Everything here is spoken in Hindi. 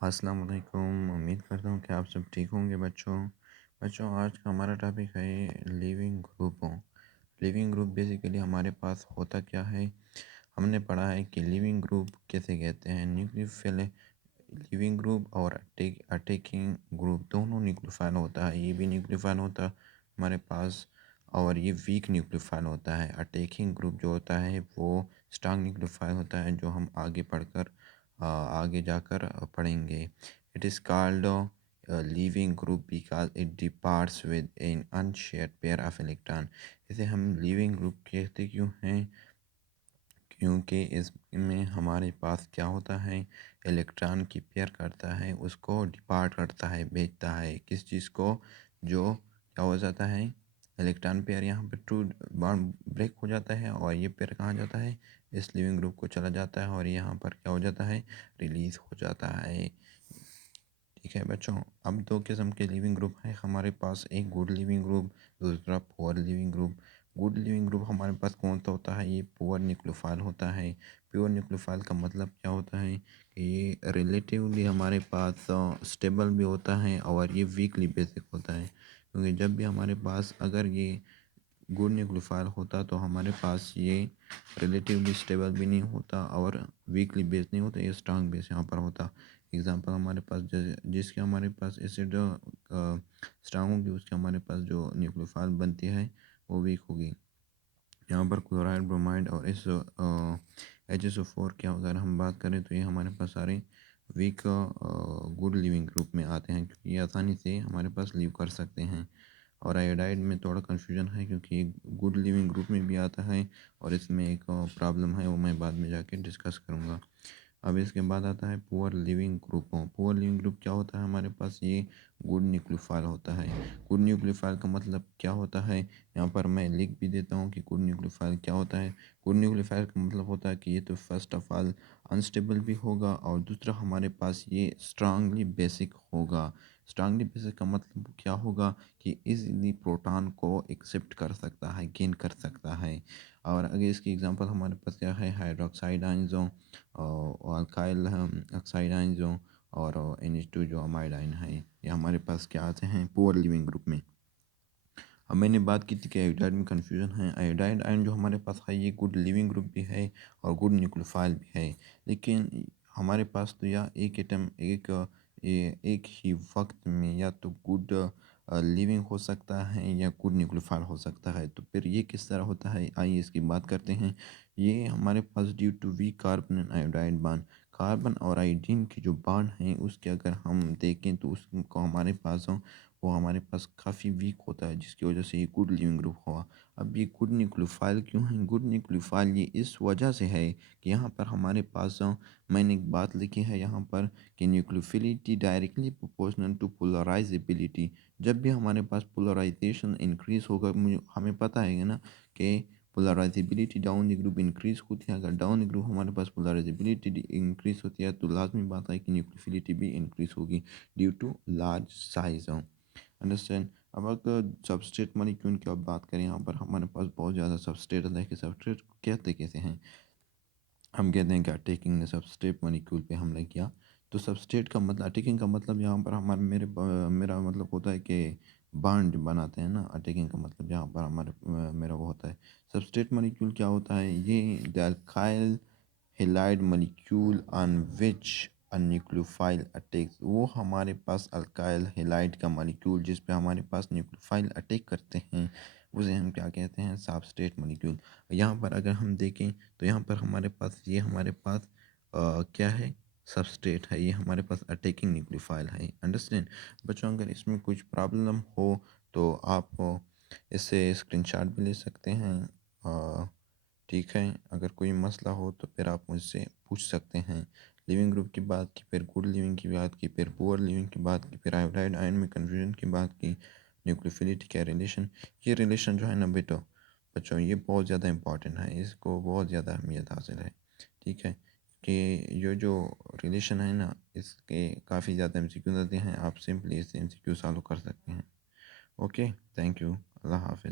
अस्सलाम वालेकुम। उम्मीद करता हूँ कि आप सब ठीक होंगे बच्चों आज का हमारा टॉपिक है लिविंग ग्रुपों। लिविंग ग्रुप बेसिकली हमारे पास होता क्या है, हमने पढ़ा है कि लिविंग ग्रुप कैसे कहते हैं। न्यूक्लियोफिल लिविंग ग्रुप और अटैकिंग ग्रुप दोनों न्यूक्लियोफाइल होता है। ये भी न्यूक्लियोफाइल होता है हमारे पास और ये वीक न्यूक्लियोफाइल होता है। अटैकिंग ग्रुप जो होता है वो स्ट्रांग न्यूक्लियोफाइल होता है, जो हम आगे जाकर पढ़ेंगे। It is called leaving group because it departs with an unshared pair of electron. इसे हम लिविंग ग्रुप कहते क्यों हैं? क्योंकि इसमें हमारे पास क्या होता है, इलेक्ट्रॉन की पेयर करता है, उसको डिपार्ट करता है, भेजता है किस चीज़ को, जो क्या हो जाता है, इलेक्ट्रॉन पेयर यहाँ पर टू बॉन्ड ब्रेक हो जाता है और ये पेयर कहाँ जाता है, इस लिविंग ग्रुप को चला जाता है और यहाँ पर क्या हो जाता है, रिलीज़ हो जाता है। ठीक है बच्चों, अब दो किस्म के लिविंग ग्रुप हैं हमारे पास, एक गुड लिविंग ग्रुप, दूसरा poor living group. Good leaving group हमारे पास कौन सा होता है, ये पुअर न्यूक्लियोफाइल होता है। प्योर न्यूक्लियोफाइल का मतलब क्या होता है कि ये रिलेटिवली हमारे पास स्टेबल भी होता है और ये वीकली बेसिक होता है। क्योंकि जब भी हमारे पास अगर ये गुड न्यूक्लियोफाइल होता तो हमारे पास ये रिलेटिवली स्टेबल भी नहीं होता और वीकली बेस नहीं होता, ये स्ट्रांग बेस यहाँ पर होता। एग्जांपल हमारे पास जिसके हमारे पास एसिड स्ट्रांग होगी उसके हमारे पास जो न्यूक्लियोफाइल बनती है वो वीक होगी। यहाँ पर क्लोराइड, ब्रोमाइड और इस HSO4 की अगर हम बात करें तो ये हमारे पास सारे वीक गुड लिविंग ग्रुप में आते हैं, क्योंकि ये आसानी से हमारे पास लीव कर सकते हैं। और आयोडाइड में थोड़ा कन्फ्यूजन है क्योंकि ये गुड लिविंग ग्रुप में भी आता है और इसमें एक प्रॉब्लम है, वो मैं बाद में जाके डिस्कस करूँगा। अब इसके बाद आता है पुअर लिविंग ग्रुपों। पुअर लिविंग ग्रुप क्या होता है हमारे पास, ये गुड न्यूक्लियोफाइल होता है। गुड न्यूक्लियोफाइल का मतलब क्या होता है, यहाँ पर मैं लिख भी देता हूँ कि गुड न्यूक्लियोफाइल क्या होता है। गुड न्यूक्लियोफाइल का मतलब होता है कि ये तो फर्स्ट ऑफ ऑल अनस्टेबल भी होगा और दूसरा हमारे पास ये स्ट्रांगली बेसिक होगा। स्ट्रांगली बेसिक का मतलब क्या होगा कि इजीली प्रोटॉन को एक्सेप्ट कर सकता है, गेन कर सकता है। और अगर इसकी एग्जांपल हमारे पास क्या है, हाइड्रोक्साइड आयंसों और अल्काइल ऑक्साइड आयंसों और NH2 जो अमाइड आयन है, ये हमारे पास क्या आते हैं पुअर लिविंग ग्रुप में। अब मैंने बात की थी कि आयोडाइड में कन्फ्यूजन है। आयोडाइड आयन जो हमारे पास है ये गुड लिविंग ग्रुप भी है और गुड न्यूक्लियोफाइल भी है, लेकिन हमारे पास तो या एक एटम एक ही वक्त में या तो गुड लिविंग हो सकता है या गुड न्यूक्लियोफाइल हो सकता है। तो फिर ये किस तरह होता है, आइए इसकी बात करते हैं। ये हमारे पास due to weak carbon and iodide bond, carbon और आयोडीन की जो बॉन्ड हैं उसके अगर हम देखें तो उसको हमारे पास वो हमारे पास काफ़ी वीक होता है, जिसकी वजह से ये गुड लिविंग ग्रुप हुआ। अब ये गुड न्यूक्लियोफाइल क्यों है, गुड न्यूक्लियोफाइल ये इस वजह से है कि यहाँ पर हमारे पास मैंने एक बात लिखी है यहाँ पर कि न्यूक्लियोफिलिटी डायरेक्टली प्रोपोर्शनल टू पोलराइजेबिलिटी। जब भी हमारे पास पोलराइजेशन इंक्रीज होगा, मुझे हमें पता है ना कि polarisability down the group increase होती है। अगर डाउन द ग्रुप हमारे पास पोलराइजेबिलिटी इंक्रीज होती है तो लाजमी बात है कि न्यूक्लियोफिलिटी भी इंक्रीज होगी due to large size. Understand. अब अगर सबस्ट्रेट मॉलिक्यूल की अब बात करें, यहाँ पर हमारे पास बहुत ज़्यादा सबस्ट्रेट है कि सबस्ट्रेट कहते कैसे हैं, हम कहते हैं कि अटैकिंग ने सबस्ट्रेट मॉलिक्यूल पे हमला किया। तो सबस्ट्रेट का मतलब, अटैकिंग का मतलब यहाँ पर हमारे मेरा मतलब होता है कि बांड बनाते हैं ना। अटैकिंग का मतलब यहाँ पर मेरा वो होता है। सबस्ट्रेट मॉलिक्यूल क्या होता है, ये the alkyl halide molecule on which a nucleophile attacks. वो हमारे पास अल्काइल हेलाइड का मॉलिक्यूल जिस पे हमारे पास न्यूक्लियोफाइल अटैक करते हैं उसे हम क्या कहते हैं, सबस्ट्रेट मॉलिक्यूल। यहाँ पर अगर हम देखें तो यहाँ पर हमारे पास क्या है, सबस्ट्रेट है, ये हमारे पास अटैकिंग न्यूक्लियोफाइल है। अंडरस्टैंड बच्चों, अगर इसमें कुछ प्रॉब्लम हो तो आप इससे स्क्रीनशॉट भी ले सकते हैं। ठीक है, अगर कोई मसला हो तो फिर आप मुझसे पूछ सकते हैं। लिविंग ग्रुप की बात की, फिर गुड लिविंग की बात की, फिर पुअर लिविंग की बात की, फिर आयोडाइड आयन में कन्फ्यूजन की बात की, न्यूक्लियोफिलिटी का रिलेशन। ये रिलेशन जो है ना बेटो बच्चों, ये बहुत ज़्यादा इंपॉर्टेंट है, इसको बहुत ज़्यादा अहमियत हासिल है। ठीक है, कि ये जो रिलेशन है ना इसके काफ़ी ज़्यादा MCQ आते हैं, आप सिंपली इससे MCQ सॉल्व कर सकते हैं। ओके, थैंक यू, अल्लाह हाफिज़।